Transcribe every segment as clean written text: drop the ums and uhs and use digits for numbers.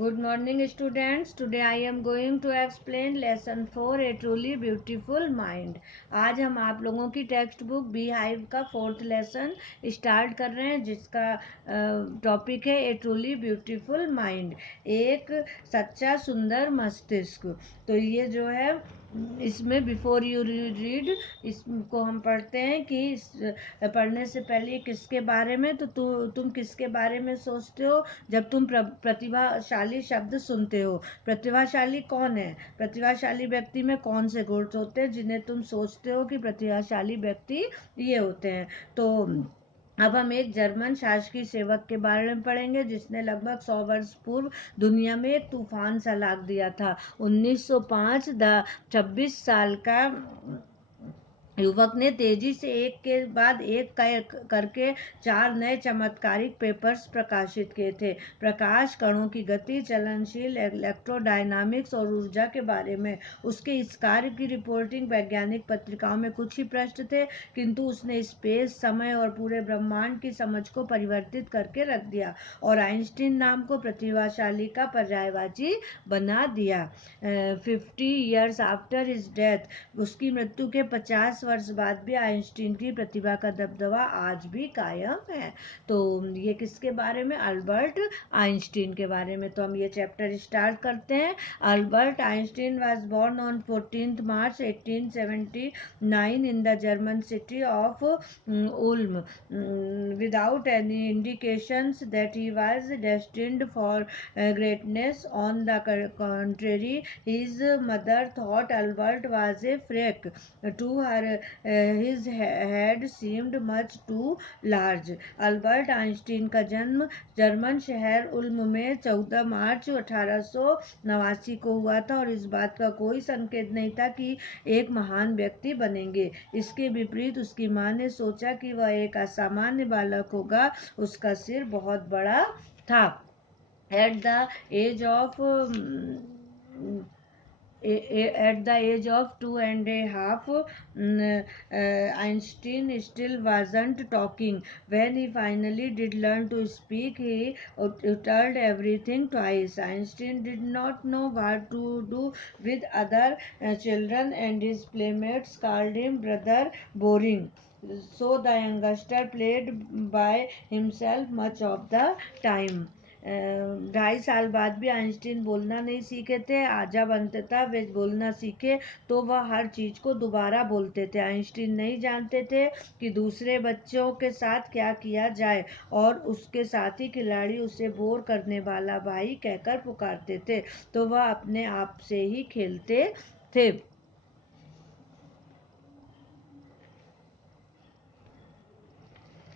Good morning, students. Today I am going to explain lesson 4, A Truly Beautiful Mind. आज हम आप लोगों की टेक्स्ट बुक बी हाइव का 4th लेसन स्टार्ट कर रहे हैं, जिसका टॉपिक है ए ट्रूली ब्यूटीफुल माइंड, एक सच्चा सुंदर मस्तिष्क। तो ये जो है इसमें बिफोर यू रीड इसको हम पढ़ते हैं कि पढ़ने से पहले किसके बारे में, तो तुम किसके बारे में सोचते हो जब तुम प्रतिभाशाली शब्द सुनते हो। प्रतिभाशाली कौन है? प्रतिभाशाली व्यक्ति में कौन से गुण होते हैं जिन्हें तुम सोचते हो कि प्रतिभाशाली व्यक्ति ये होते हैं? तो अब हम एक जर्मन शासकीय सेवक के बारे में पढ़ेंगे जिसने लगभग 100 वर्ष पूर्व दुनिया में एक तूफान सा लाद दिया था। 1905 26 साल का युवक ने तेजी से एक के बाद एक करके 4 नए चमत्कारिक पेपर्स प्रकाशित किए थे। प्रकाश कणों की गति, चलनशील इलेक्ट्रोडायनामिक्स और ऊर्जा के बारे में उसके इस कार्य की रिपोर्टिंग वैज्ञानिक पत्रिकाओं में कुछ ही पृष्ठ थे, किंतु उसने स्पेस, समय और पूरे ब्रह्मांड की समझ को परिवर्तित करके रख दिया और आइंस्टीन नाम को प्रतिभाशाली का पर्यायवाची बना दिया। 50 years आफ्टर हिज डेथ, उसकी मृत्यु के 50 वर्ष बाद भी आइंस्टीन की प्रतिभा का दबदबा आज भी कायम है। तो ये किसके बारे में? अल्बर्ट आइंस्टीन के बारे में। तो हम ये चैप्टर स्टार्ट करते हैं। Albert Einstein was born on 14 March 1879 in the German city of Ulm, without any indications that he was destined for greatness. On the contrary, his mother thought Albert was a freak. To her, his head seemed much too large. Albert Einstein का जन्म German शहर उल्म में 14 मार्च 1889 को हुआ था और इस बात का कोई संकेत नहीं था कि एक महान व्यक्ति बनेंगे। इसके विपरीत उसकी माँ ने सोचा कि वह एक असामान्य बालक होगा। उसका सिर बहुत बड़ा था। At the age of at the age of 2.5, Einstein still wasn't talking. When he finally did learn to speak, he uttered everything twice. Einstein did not know what to do with other children, and his playmates called him brother boring. So the youngster played by himself much of the time. 2.5 साल बाद भी Einstein बोलना नहीं सीखे थे। जब अंततः वे बोलना सीखे तो वह हर चीज को दोबारा बोलते थे। आइंस्टीन नहीं जानते थे कि दूसरे बच्चों के साथ क्या किया जाए और उसके साथी खिलाड़ी उसे बोर करने वाला भाई कहकर पुकारते थे, तो वह अपने आप से ही खेलते थे।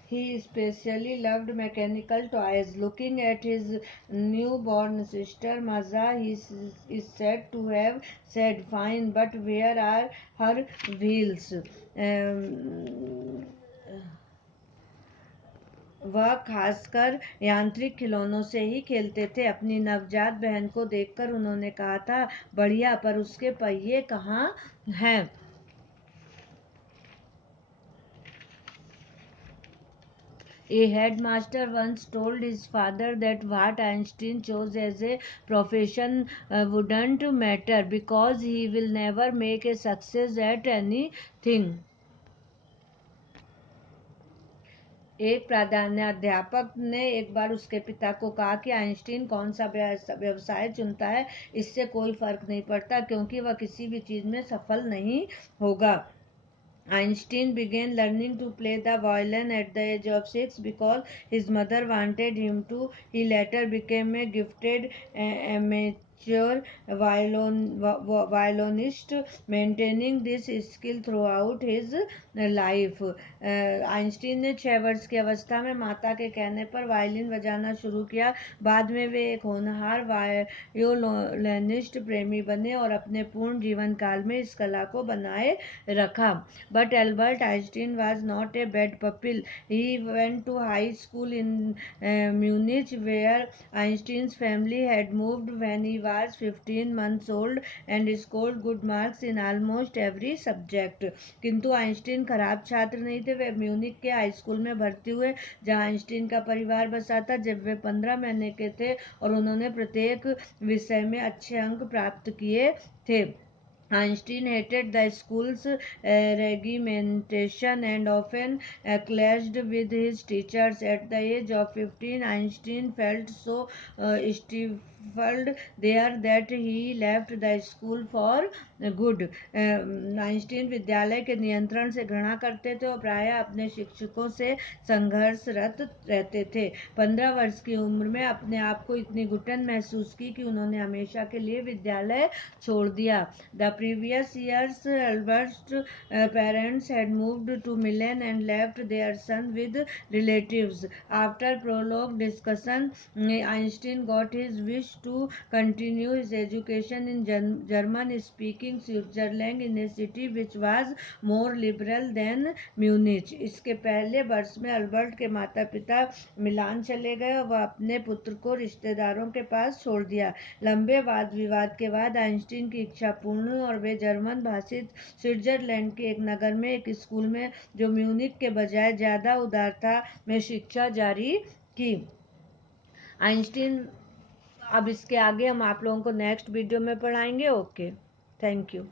He especially loved mechanical toys. Looking at his newborn sister Maza, he is said to have said, "Fine, but where are her wheels?" वह खासकर यांत्रिक खिलौनों से ही खेलते थे। अपनी नवजात बहन को देखकर उन्होंने कहा था, बढ़िया, पर उसके पहिए कहाँ हैं? A headmaster once told his father that what Einstein chose as a profession wouldn't matter because he will never make a success at anything. एक प्राध्यापक ने एक बार उसके पिता को कहा कि आइंस्टीन कौन सा व्यवसाय चुनता है, इससे कोई फर्क नहीं पड़ता क्योंकि वह किसी भी चीज में सफल नहीं होगा। Einstein began learning to play the violin at the age of 6 because his mother wanted him to. He later became a gifted amateur violinist, maintaining this skill throughout his life. Einstein ने 6 वर्ष की अवस्था में माता के कहने पर violin बजाना शुरू किया। बाद में वे एक होनहार वायोलिनिस्ट प्रेमी बने और अपने पूर्ण जीवन काल में इस कला को बनाए रखा। But Albert Einstein was not a bad pupil. He went to high school in Munich, where Einstein's family had moved when he was 15 months old and scored good marks in almost every subject. किंतु Einstein खराब छात्र नहीं थे। वे Munich के high school में भर्ती हुए जहां आइंस्टीन का परिवार बसा था जब वे 15 महीने के थे और उन्होंने प्रत्येक विषय में अच्छे अंक प्राप्त किए थे। Einstein hated the school's regimentation and often clashed with his teachers. At the age of 15, Einstein felt so stifled there that he left the school for good. Einstein विद्यालय के नियंत्रण से घृणा करते थे और प्रायः अपने शिक्षकों से संघर्षरत रहते थे। 15 वर्ष की उम्र में अपने आप को इतनी घुटन महसूस की कि उन्होंने हमेशा के लिए विद्यालय छोड़ दिया। The previous years, Albert's parents had moved to Milan and left their son with relatives. After prolonged discussion, Einstein got his wish to continue his education in German-speaking Switzerland in a city which was more liberal than Munich. इसके पहले वर्ष में Albert के माता पिता मिलान चले गए और वह अपने पुत्र को रिश्तेदारों के पास छोड़ दिया। लंबे वाद विवाद के बाद आइंस्टीन की इच्छा पूर्ण और वे जर्मन भाषित स्विट्जरलैंड के एक नगर में एक स्कूल में जो म्यूनिक के बजाय ज़्यादा उदारता में शिक्षा जारी की। आइंस्टीन अब इसके आगे हम आप लोगों को नेक्स्ट वीडियो में पढ़ाएंगे। Okay, thank you.